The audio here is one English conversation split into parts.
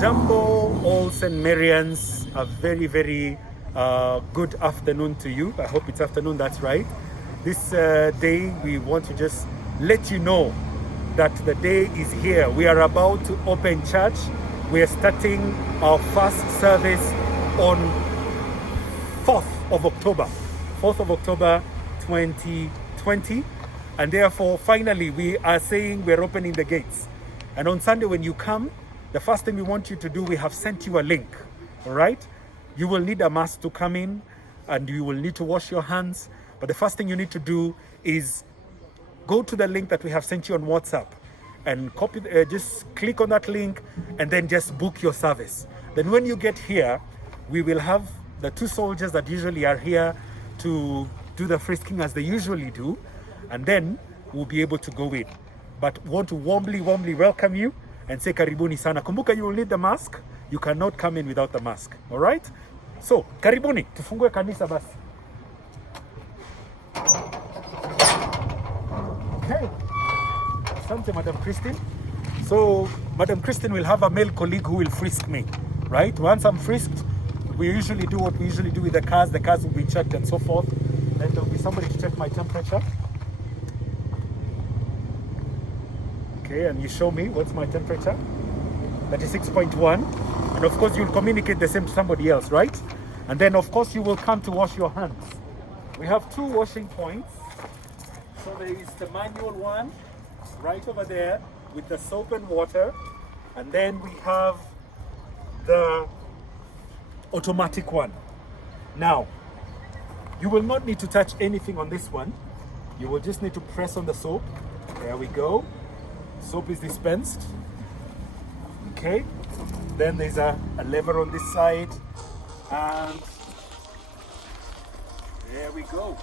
Jambo, all St. Marians, a very, very good afternoon to you. I hope it's afternoon, that's right. This day, we want to just let you know that the day is here. We are about to open church. We are starting our first service on 4th of October, 2020. And therefore, finally, we are saying we're opening the gates. And on Sunday, when you come, the first thing we want you to do, we have sent you a link, all right? You will need a mask to come in, and you will need to wash your hands. But the first thing you need to do is go to the link that we have sent you on WhatsApp and copy, just click on that link and then just book your service. Then when you get here, we will have the two soldiers that usually are here to do the frisking as they usually do, and then we'll be able to go in. But want to warmly welcome you and say karibuni sana. Kumbuka, you will need the mask. You cannot come in without the mask, all right? So, karibuni, tufungue kanisa basi. Okay. Asante, Madam Christine. So, Madam Christine will have a male colleague who will frisk me, right? Once I'm frisked, we usually do what we usually do with the cars. The cars will be checked and so forth. Then there will be somebody to check my temperature. Okay, and you show me what's my temperature. 36.1. And of course, you'll communicate the same to somebody else, right? And then, of course, you will come to wash your hands. We have two washing points. So there is the manual one right over there with the soap and water. And then we have the automatic one. Now, you will not need to touch anything on this one. You will just need to press on the soap. There we go. Soap is dispensed. Okay. Then there's a lever on this side. And there we go.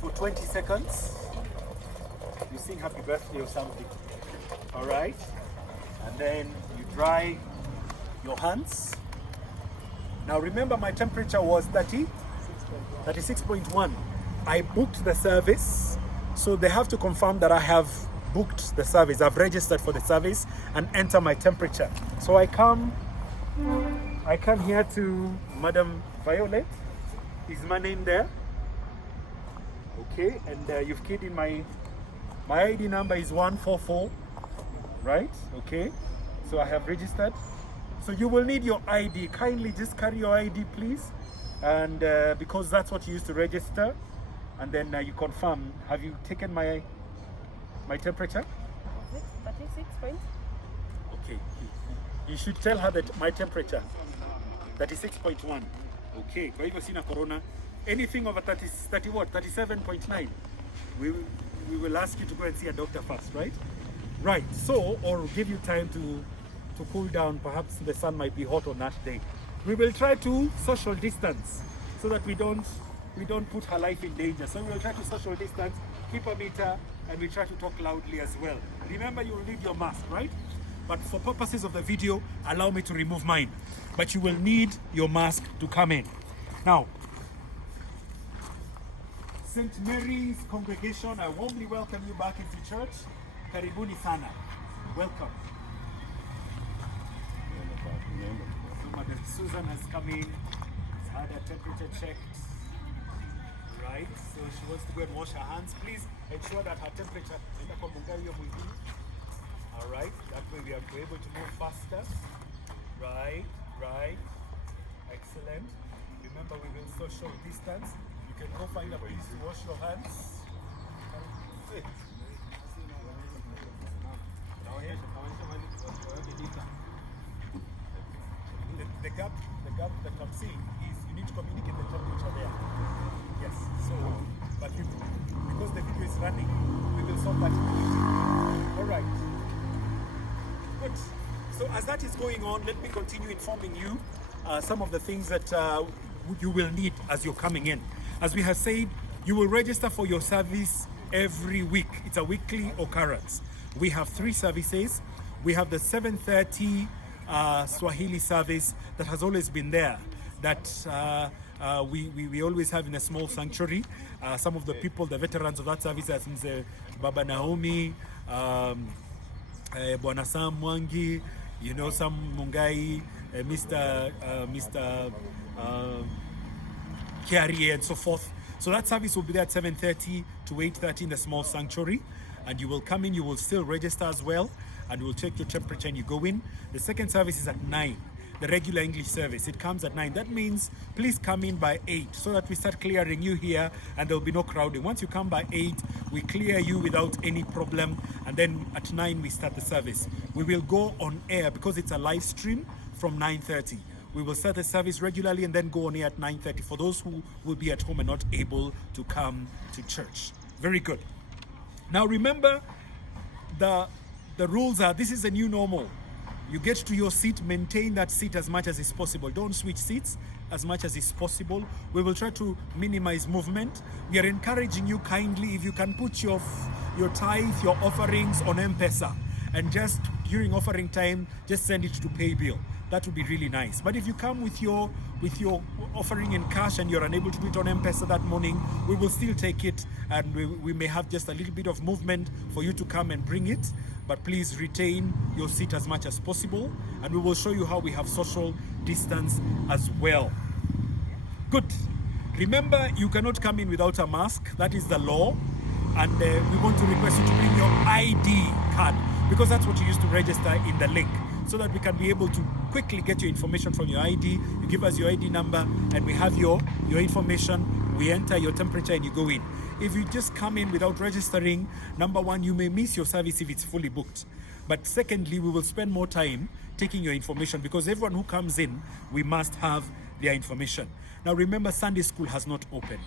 For 20 seconds, you sing happy birthday or something. All right. And then you dry your hands. Now remember, my temperature was 36.1. I booked the service, so they have to confirm that I have booked the service. I've registered for the service and enter my temperature. So I come here to Madam Violet. Is my name there? Okay, and you've keyed in my ID number is 144, right? Okay, so I have registered. So you will need your ID. Kindly just carry your ID, please, and because that's what you use to register. And then you confirm. Have you taken my temperature? 36 point. Okay. You should tell her that my temperature 36.1. Okay. Kwa hivyo sina corona. Anything over 37.9. We will ask you to go and see a doctor first, right? Right. So, or give you time to cool down. Perhaps the sun might be hot on that day. We will try to social distance so that we don't put her life in danger. So we will try to social distance, keep a meter, and we try to talk loudly as well. Remember, you will need your mask, right? But for purposes of the video, allow me to remove mine. But you will need your mask to come in. Now, St. Mary's congregation, I warmly welcome you back into church. Karibuni sana. Welcome. So Madam Susan has come in, has had her temperature checked. Right, so she wants to go and wash her hands. Please ensure that her temperature is all right, that way we are able to move faster. Right, excellent. Remember, we will social distance. You can go find a place to wash your hands. The gap that I'm seeing is you need to communicate the temperature there. Yes, so, but because the video is running, we will solve that immediately. All right. Good. So as that is going on, let me continue informing you some of the things that you will need as you're coming in. As we have said, you will register for your service every week. It's a weekly occurrence. We have 3 services. We have the 7:30 Swahili service that has always been there, that we always have in a small sanctuary. Some of the people, the veterans of that service, as Mzee Baba Naomi, Bwana Sam Mwangi, you know, Sam Mungai, Mr. Kiari, and so forth. So that service will be there at 7:30 to 8:30 in the small sanctuary. And you will come in, you will still register as well, and we'll check your temperature and you go in. The second service is at 9, the regular English service. It comes at 9. That means please come in by 8 so that we start clearing you here and there'll be no crowding. Once you come by 8, we clear you without any problem, and then at 9 we start the service. We will go on air because it's a live stream from 9:30. We will start the service regularly and then go on air at 9:30 for those who will be at home and not able to come to church. Very good. Now remember, the rules are, this is a new normal. You get to your seat, maintain that seat as much as is possible. Don't switch seats as much as is possible. We will try to minimize movement. We are encouraging you kindly, if you can put your tithe, your offerings on M-Pesa, and just during offering time, just send it to pay bill. That would be really nice. But if you come with your offering in cash and you're unable to do it on M-Pesa that morning, we will still take it, and we may have just a little bit of movement for you to come and bring it. But please retain your seat as much as possible, and we will show you how we have social distance as well. Good. Remember, you cannot come in without a mask. That is the law. And we want to request you to bring your ID card, because that's what you use to register in the link, so that we can be able to quickly get your information from your ID. You give us your ID number and we have your information. We enter your temperature and you go in. If you just come in without registering, number one, you may miss your service if it's fully booked. But secondly, we will spend more time taking your information, because everyone who comes in, we must have their information. Now remember, Sunday school has not opened.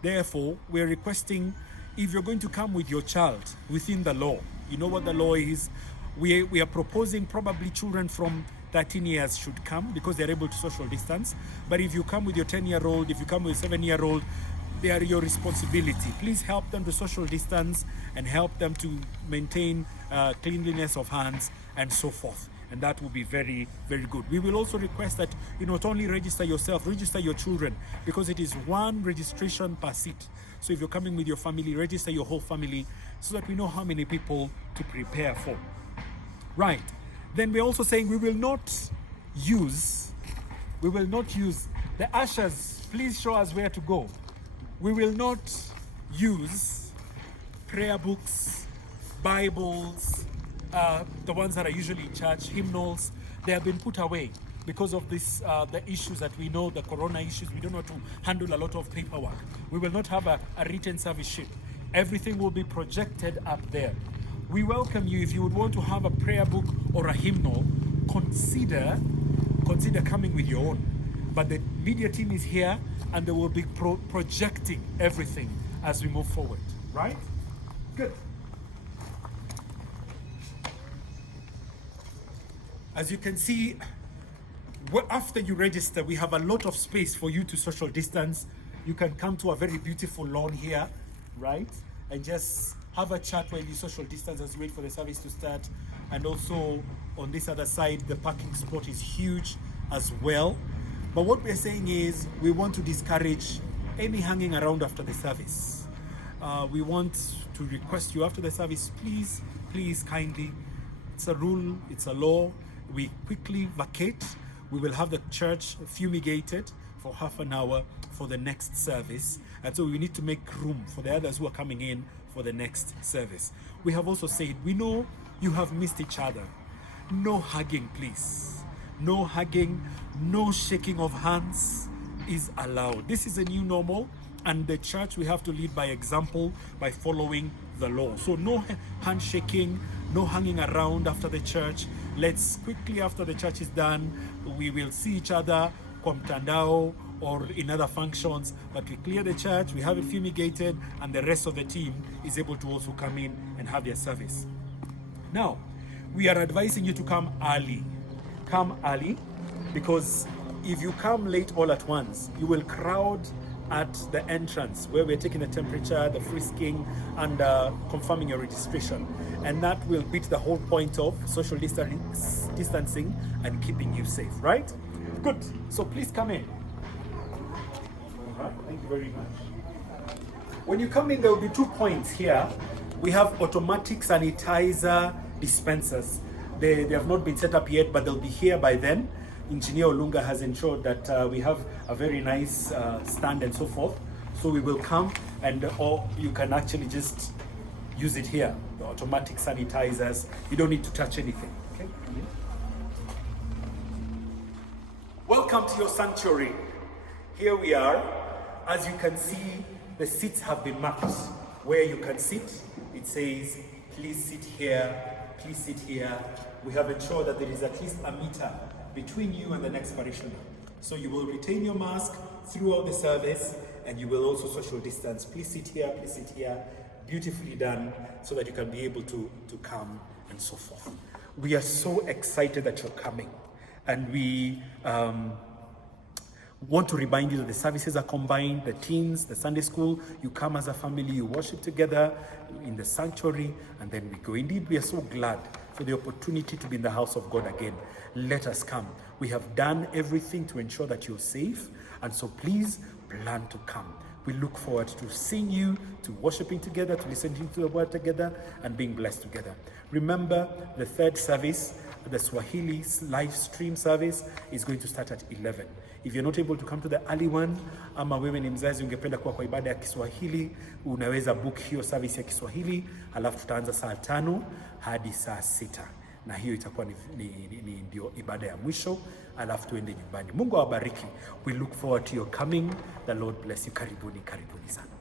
Therefore, we're requesting, if you're going to come with your child within the law, you know what the law is. We are proposing probably children from 13 years should come, because they're able to social distance. But if you come with your 10-year-old, if you come with a 7-year-old, they are your responsibility. Please help them to social distance and help them to maintain cleanliness of hands and so forth. And that will be very, very good. We will also request that you not only register yourself, register your children, because it is one registration per seat. So if you're coming with your family, register your whole family so that we know how many people to prepare for. Right. Then we're also saying we will not use the ushers. Please show us where to go. We will not use prayer books, Bibles, the ones that are usually in church, hymnals. They have been put away because of this, the issues that we know, the corona issues. We don't know to handle a lot of paperwork. We will not have a written service sheet. Everything will be projected up there. We welcome you. If you would want to have a prayer book or a hymnal, consider coming with your own. But the media team is here and they will be projecting everything as we move forward. Right? Good. As you can see, after you register, we have a lot of space for you to social distance. You can come to a very beautiful lawn here, right? And just have a chat while you social distance as you wait for the service to start. And also on this other side, the parking spot is huge as well. But what we're saying is we want to discourage any hanging around after the service. We want to request you after the service, please kindly, it's a rule, it's a law. We quickly vacate. We will have the church fumigated for half an hour for the next service. And so we need to make room for the others who are coming in for the next service. We have also said, we know you have missed each other. No hugging, please. No hugging, no shaking of hands is allowed. This is a new normal, and the church, we have to lead by example by following the law. So no handshaking, no hanging around after the church. Let's quickly, after the church is done, we will see each other kwa mtandao or in other functions, but we clear the church, we have it fumigated, and the rest of the team is able to also come in and have their service. Now, we are advising you to come early. Come early, because if you come late all at once, you will crowd at the entrance where we're taking the temperature, the frisking, and confirming your registration. And that will beat the whole point of social distancing and keeping you safe, right? Good. So please come in. All right. Thank you very much. When you come in, there will be 2 points here. We have automatic sanitizer dispensers. They have not been set up yet, but they'll be here by then. Engineer Olunga has ensured that we have a very nice stand and so forth. So we will come, and or you can actually just use it here. The automatic sanitizers. You don't need to touch anything. Okay. Welcome to your sanctuary. Here we are. As you can see, the seats have been marked where you can sit. It says, please sit here, please sit here. We have ensured that there is at least a meter between you and the next parishioner. So you will retain your mask throughout the service, and you will also social distance. Please sit here, please sit here. Beautifully done, so that you can be able to come and so forth. We are so excited that you're coming, and we want to remind you that the services are combined, the teens, the Sunday school, you come as a family, you worship together in the sanctuary, and then we go. Indeed, we are so glad for the opportunity to be in the house of God again. Let us come. We have done everything to ensure that you're safe, and so please plan to come. We look forward to seeing you, to worshiping together, to listening to the word together, and being blessed together. Remember, the third service, the Swahili live stream service, is going to start at 11. If you're not able to come to the early one, ama wewe ni mzazi ungependa kuwa kwa ibada ya Kiswahili, unaweza book hiyo service ya Kiswahili, alafu tutaanza saa 5 hadi saa 6. Na hiyo itakuwa ndio ibada ya mwisho, alafu tuende nyumbani. Mungu awabariki. We look forward to your coming. The Lord bless you. Karibuni sana.